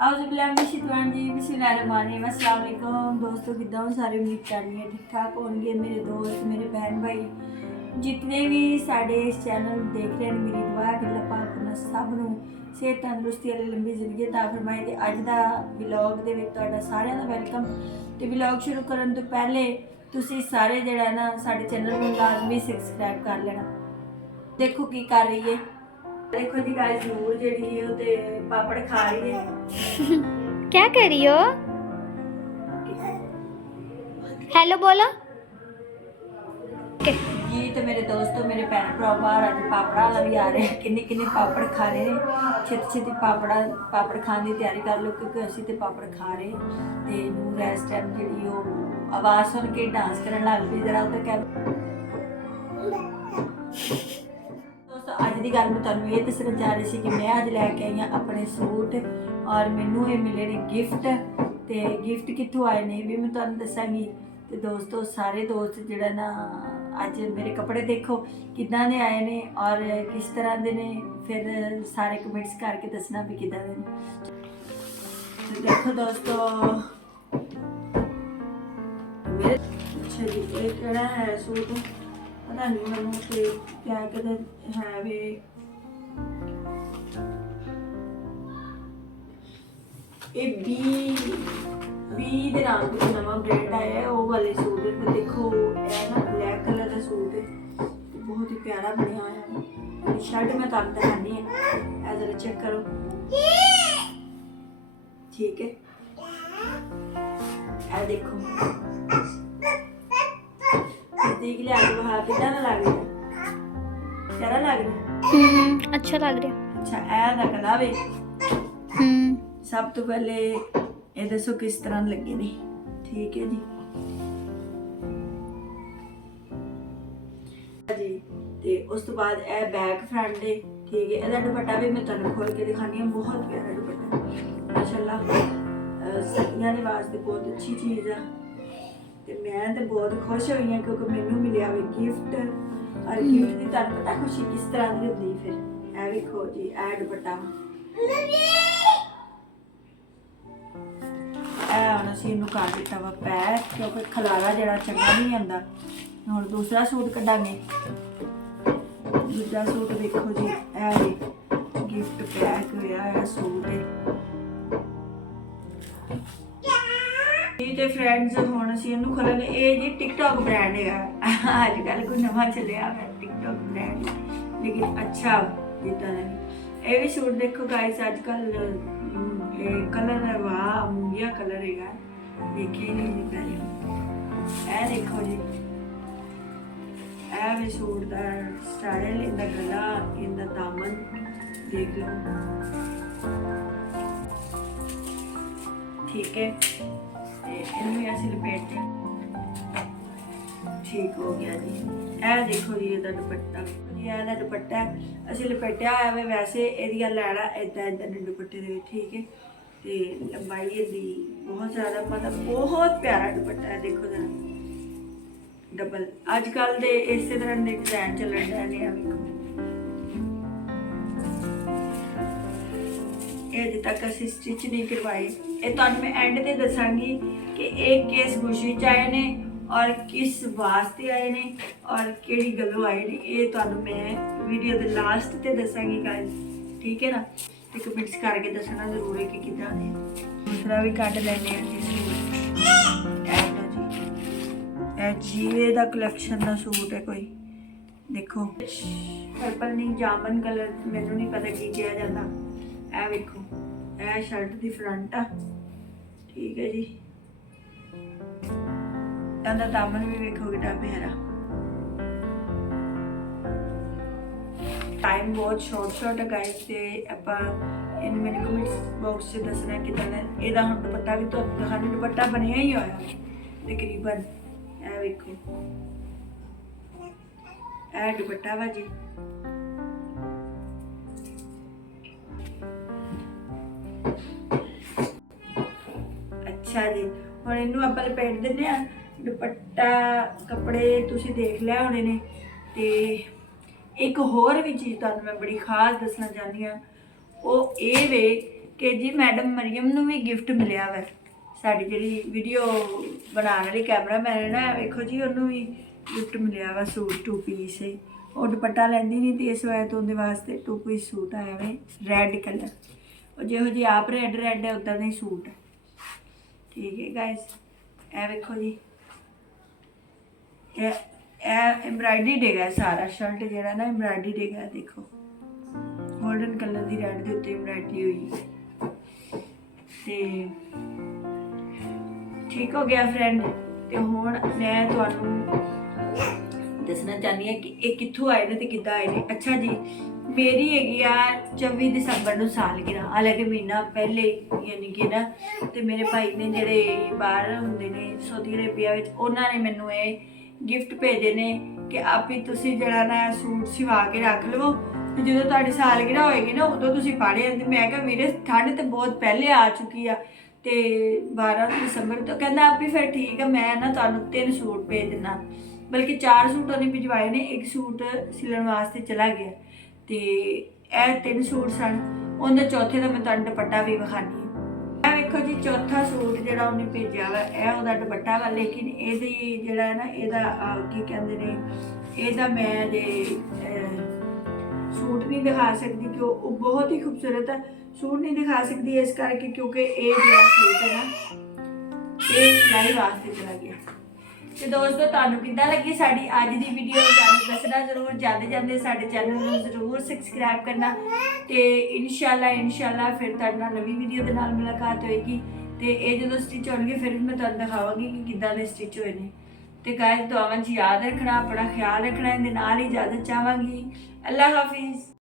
अस्सलाम दोस्तों, किदा सारे उम्मीद कर रही है ठीक ठाक होंगे। मेरे दोस्त, मेरे बहन भाई जितने भी साढ़े इस चैनल देख रहे हैं, मेरी दुआ है कि अल्लाह पाक उन्हें सब नूं सेहत तंदुरुस्ती वाली लंबी जिंदगी अता फरमाए। ते अज दा व्लॉग दे विच तुहाडा सारिਆਂ ਦਾ वेलकम। ते व्लॉग शुरू करन तो पहले तुसीं सारे जिहड़ा ना साडे चैनल नूं लाजमी सबसक्राइब कर लेना। देखो की कर रही है, देखो जी गाइस, नूर जेड़ी है वो ते पापड़ खा रही है। क्या कर रही हो? हेलो बोलो। जी तो मेरे दोस्तों, मेरे भैन भरा बाहर अज पापड़ा वाला भी आ रहे हैं। किन्ने किन्ने पापड़ खा रहे हैं। छेती छेती पापड़ खाने की तैयारी कर लो, क्योंकि असी तो पापड़ खा रहे हैं। तो नूर इस टाइम जी आवाज़ सुन के डांस करने लग पई। जरा उधर कह दोस्तों, अज की गल मैं तुहानूं ये दसना चाह रही थी कि मैं अज लैके आई हाँ अपने सूट, और मैनू ये मिले ने गिफ्ट। तो गिफ्ट कित्थों आए ने भी मैं तुहानूं दसांगी। तो दोस्तों, सारे दोस्त जिहड़ा ना अज मेरे कपड़े देखो किदां दे आए ने और किस तरह दे ने, फिर सारे कमेंट्स करके दसना भी किदां दे ने। तो देखो दोस्तों, मेरे अच्छा जी ये केड़ा है सूट, पता नहीं मैनू कि क्या कहते है वे। ये बी दे नाम कुछ नवा ब्रांड आया है, वो वाले सूट है। तो देखो ये ना ब्लैक कलर का सूट है, बहुत ही प्यारा बनया हुआ है। शर्ट मैं तुहानूं दिखानी है, जरा चेक करो। ठीक है, ये देखो देख लिया हाँ कितना लग रहा है, प्यारा लग रहा है। अच्छा लग रहा है। अच्छा ऐ दा गला वे। सब तो पहले ये दसो किस तरह लगे ने। ठीक है जी जी। ते उस तो बाद ए बैक फ्रंट है। ठीक है, ਇਹਦਾ दुपट्टा भी मैं तुहानूं खोल के दिखानी है। बहुत प्यारा दुपट्टा माशाल्लाह, सर्दियां दे वास्ते बहुत अच्छी चीज़ है। ते मैं तो बहुत खुश हुई हाँ क्योंकि मैनू मिलिया वे गिफ्ट। और गिफ्ट की तुहानूं पता खुशी किस तरह की होंदी। फिर ए वेखो जी, ए दुपट्टा ਹੁਣ ਅਸੀਂ ਇਹਨੂੰ ਕਰ ਦਿੱਤਾ ਵਾ ਪੈਕ, ਕਿਉਂਕਿ ਖਲਾਰਾ ਜਿਹੜਾ ਚੰਗਾ ਨਹੀਂ ਆਉਂਦਾ। ਹੁਣ ਦੂਸਰਾ ਸੂਟ ਕੱਢਾਂਗੇ। ਦੂਜਾ ਸੂਟ ਦੇਖੋ ਜੀ, ਇਹ ਗਿਫਟ ਪੈਕ ਹੋਇਆ ਹੈ ਸੂਟ ਹੈ। ਇਹ ਤੇ ਫਰੈਂਡਸ ਹੁਣ ਅਸੀਂ ਇਹਨੂੰ ਖੋਲਾਂਗੇ। ਇਹ ਜੀ ਟਿਕਟੌਕ ਬ੍ਰਾਂਡ ਹੈਗਾ, ਅੱਜ ਕੱਲ੍ਹ ਕੋਈ ਨਵਾਂ ਚੱਲਿਆ ਹੈ ਟਿਕਟੌਕ ਬ੍ਰਾਂਡ, ਲੇਕਿਨ ਅੱਛਾ ਦਿੱਤਾ ਹੈ। ਇਹ ਵੀ ਸੂਟ ਦੇਖੋ गाइस, ਅੱਜ ਕੱਲ੍ਹ कलर है वाह मूंगिया कलर है, देखे ही नहीं पहले। ए देखो जी, ए भी सूट दा स्टाइल, इनका गला, इनका दामन देख लो। ठीक है, इनमें ऐसे लपेटते ठीक हो गया जी। ए देखो जी ਇਹਦਾ दुपट्टा जी, ਇਹਦਾ दुपट्टा ਅਸੀਂ ਲਪੇਟਿਆ ਹੋਇਆ ਵੇ। ਵੈਸੇ ਇਹਦੀਆਂ ਲੈਣਾ ਇਦਾਂ ਇਦਾਂ ਦੇ ਦੁਪੱਟੇ ਦੇ ਵਿੱਚ। ਠੀਕ ਹੈ, ਤੇ ਲੰਬਾਈ ਇਹਦੀ ਬਹੁਤ ਜ਼ਿਆਦਾ, ਮਤਲਬ ਬਹੁਤ ਪਿਆਰਾ ਦੁਪੱਟਾ ਹੈ। ਦੇਖੋ ਜਰਾ ਡਬਲ ਅੱਜ ਕੱਲ ਦੇ ਇਸੇ ਤਰ੍ਹਾਂ ਦੇ ਡਿਜ਼ਾਈਨ ਚੱਲਣ ਦੇ ਨੇ। ਆ ਵੇਖੋ, ਇਹ ਅਜੇ ਤੱਕ ਅਸੀਂ ਸਟਿਚ ਨਹੀਂ ਕਰਵਾਏ। ਇਹ ਤੁਹਾਨੂੰ ਮੈਂ ਐਂਡ ਤੇ ਦੱਸਾਂਗੀ ਕਿ ਇਹ ਕਿਸ ਖੁਸ਼ੀ ਚ ਆਏ ਨੇ और किस वास्ते आए ने और केड़ी गलों आए ने। ये तुहानूं मैं वीडियो दे लास्ट ते दसांगी गाइस, ठीक है ना। ते कमेंट्स करके दसना जरूर है कि किदां ने। दूसरा भी कट लैने आ जी जीए दा कलैक्शन दा सूट है कोई। देखो पर्पल नहीं, जामन कलर, मैनूं नहीं पता की कहा जाता। ए वेखो, ए शर्ट दी फ्रंट आ। ठीक है जी, ਇਹਦਾ ਦਾਮਨ ਵੀ ਵੇਖੋ ਕਿੰਨਾ ਪਿਆਰਾ। ਟਾਈਮ ਬਹੁਤ ਸ਼ਾਰਟ ਹੈ ਗਾਇਸ, ਤੇ ਆਪਾਂ ਇਹਨੂੰ ਮੇਰੇ ਕਮੈਂਟਸ ਬਾਕਸ 'ਚ ਦੱਸਣਾ ਕਿਦਾਂ ਦਾ। ਇਹਦਾ ਹੁਣ ਦੁਪੱਟਾ ਵੀ ਤੁਹਾਨੂੰ ਦਿਖਾਣੀ, ਦੁਪੱਟਾ ਬਣਿਆ ਹੀ ਹੋਇਆ ਤਕਰੀਬਨ। ਇਹ ਵੇਖੋ, ਇਹ ਦੁਪੱਟਾ ਵਾ ਜੀ। ਅੱਛਾ ਜੀ, ਹੁਣ ਇਹਨੂੰ ਆਪਾਂ ਲਪੇਟ ਦਿੰਦੇ ਆ। दुपट्टा कपड़े तुसीं देख लिया होने ने। ते एक होर भी चीज़ तुहानूं मैं बड़ी खास दसना चाहनी हाँ, वो ये वे ਕਿ ਜੀ ਮੈਡਮ ਮਰੀਮ ਨੂੰ ਵੀ ਗਿਫਟ ਮਿਲਿਆ ਵਾ। ਸਾਡੀ ਜਿਹੜੀ ਵੀਡੀਓ ਬਣਾਉਣ ਵਾਲੀ ਕੈਮਰਾਮੈਨ ਹੈ ਨਾ, ਵੇਖੋ ਜੀ ਉਹਨੂੰ ਵੀ ਗਿਫਟ ਮਿਲਿਆ ਵਾ ਸੂਟ 2 ਪੀਸ ਹੈ। ਉਹ ਦੁਪੱਟਾ ਲੈਂਦੀ ਨਹੀਂ ਤੇ ਇਸ ਵਾਰ ਤੋਂ ਉਹਦੇ ਵਾਸਤੇ 2 ਪੀਸ ਸੂਟ ਆਇਆ ਵੇ ਰੈੱਡ ਕਲਰ। ਉਹ ਜਿਹੋ ਜਿਹੀ ਆਪ ਰੈੱਡ ਹੈ ਉੱਦਾਂ ਦਾ ਹੀ ਸੂਟ ਹੈ। ਠੀਕ ਹੈ ਗਾਇਸ, ਇਹ ਵੇਖੋ ਜੀ, ਇਹ ਐਮਬਰਾਇਡਰੀ ਹੈਗਾ ਸਾਰਾ ਸ਼ਰਟ ਜਿਹੜਾ ਨਾ ਐਮਬਰਾਇਡਰੀ ਹੈਗਾ। ਦੇਖੋ ਗੋਲਡਨ ਕਲਰ ਦੀ ਰੈੱਡ ਦੇ ਉੱਤੇ ਐਮਬਰਾਇਡਰੀ ਹੋਈ ਹੈ। ਤੇ ਠੀਕ ਹੋ ਗਿਆ ਫਰੈਂਡ। ਤੇ ਹੁਣ ਮੈਂ ਤੁਹਾਨੂੰ ਦੱਸਣਾ ਚਾਹੁੰਦੀ ਹਾਂ ਕਿ ਇਹ ਕਿੱਥੋਂ ਆਏ ਨੇ ਤੇ ਕਿੱਦਾਂ ਆਏ ਨੇ। ਅੱਛਾ ਜੀ, ਮੇਰੀ ਹੈਗੀ ਆ 24 ਦਸੰਬਰ ਨੂੰ ਸਾਲਗਿਰਾ, ਹਾਲਾਂਕਿ ਮਹੀਨਾ ਪਹਿਲੇ ਯਾਨੀ ਕਿ ਨਾ। ਤੇ ਮੇਰੇ ਭਾਈ ਨੇ ਜਿਹੜੇ ਬਾਹਰ ਹੁੰਦੇ ਨੇ ਸਾਊਦੀ ਅਰੇਬੀਆ ਵਿੱਚ, ਉਹਨਾਂ ਨੇ ਮੈਨੂੰ ਇਹ ਗਿਫਟ ਭੇਜੇ ਨੇ ਕਿ ਆਪੇ ਤੁਸੀਂ ਜਿਹੜਾ ਨਾ ਸੂਟ ਸਿਵਾ ਕੇ ਰੱਖ ਲਵੋ ਤੇ ਜਦੋਂ ਤੁਹਾਡੀ ਸਾਲਗਿਰਾ ਹੋਏਗੀ ਨਾ ਉਦੋਂ ਤੁਸੀਂ ਪਾੜੇ ਜਾਂਦੇ। ਮੈਂ ਕਿਹਾ ਵੀਰੇ ਠੰਡ ਤੇ ਬਹੁਤ ਪਹਿਲੇ ਆ ਚੁੱਕੀ ਆ ਤੇ 12 ਦਸੰਬਰ ਤੋਂ। ਕਹਿੰਦਾ ਆਪੇ ਫਿਰ ਠੀਕ ਆ, ਮੈਂ ਨਾ ਤੁਹਾਨੂੰ 3 ਸੂਟ ਭੇਜ ਦਿੰਦਾ, ਬਲਕਿ 4 ਸੂਟ ਉਹਨੇ ਭਿਜਵਾਏ ਨੇ, 1 ਸੂਟ ਸਿਲਣ ਵਾਸਤੇ ਚਲਾ ਗਿਆ। ਤੇ ਇਹ 3 ਸੂਟ ਸਨ। ਉਹਦੇ ਚੌਥੇ ਦਾ ਮੈਂ ਤੁਹਾਨੂੰ ਦੁਪੱਟਾ ਵੀ ਵਿਖਾਣੀ ਹੈ। ਇਹ ਵੇਖੋ ਜੀ, ਚੌਥਾ ਸੂਟ ਜਿਹੜਾ ਉਹਨੇ ਭੇਜਿਆ ਵਾ ਇਹ ਉਹਦਾ ਦੁਪੱਟਾ ਵਾ। ਲੇਕਿਨ ਇਹਦੀ ਜਿਹੜਾ ਹੈ ਨਾ ਇਹਦਾ ਕੀ ਕਹਿੰਦੇ ਨੇ, ਇਹਦਾ ਮੈਂ ਜੇ ਸੂਟ ਨਹੀਂ ਦਿਖਾ ਸਕਦੀ ਕਿ ਉਹ ਬਹੁਤ ਹੀ ਖੂਬਸੂਰਤ ਹੈ। ਸੂਟ ਨਹੀਂ ਦਿਖਾ ਸਕਦੀ ਇਸ ਕਰਕੇ ਕਿਉਂਕਿ ਇਹ ਜਿਹੜਾ ਸੂਟ ਹੈ ਨਾ ਇਹ ਸਿਲਾਈ ਵਾਸਤੇ ਚਲਾ ਗਿਆ। ਤੇ ਦੋਸਤੋ, ਤੁਹਾਨੂੰ ਕਿੱਦਾਂ ਲੱਗੀ ਸਾਡੀ ਅੱਜ ਦੀ ਵੀਡੀਓ? ਤੁਹਾਨੂੰ ਦੱਸਣਾ ਜ਼ਰੂਰ, ਜਾਂਦੇ ਸਾਡੇ ਚੈਨਲ ਨੂੰ ਜ਼ਰੂਰ ਸਬਸਕ੍ਰਾਈਬ ਕਰਨਾ। ਤੇ ਇਨਸ਼ਾਅੱਲਾ ਫਿਰ ਤੁਹਾਡੇ ਨਾਲ ਨਵੀਂ ਵੀਡੀਓ ਦੇ ਨਾਲ ਮੁਲਾਕਾਤ ਹੋਏਗੀ। ਤੇ ਇਹ ਜਦੋਂ ਸਟਿਚ ਹੋਣਗੇ ਫਿਰ ਮੈਂ ਤੁਹਾਨੂੰ ਦਿਖਾਵਾਂਗੀ ਕਿ ਕਿੱਦਾਂ ਦੇ ਸਟਿਚ ਹੋਏ ਨੇ। ਤੇ ਗਾਇਸ, ਦੁਆਵਾਂ 'ਚ ਯਾਦ ਰੱਖਣਾ, ਆਪਣਾ ਖਿਆਲ ਰੱਖਣਾ। ਇਹਦੇ ਨਾਲ ਹੀ ਇਜਾਜ਼ਤ ਚਾਹਾਂਗੀ। ਅੱਲਾ ਹਾਫਿਜ਼।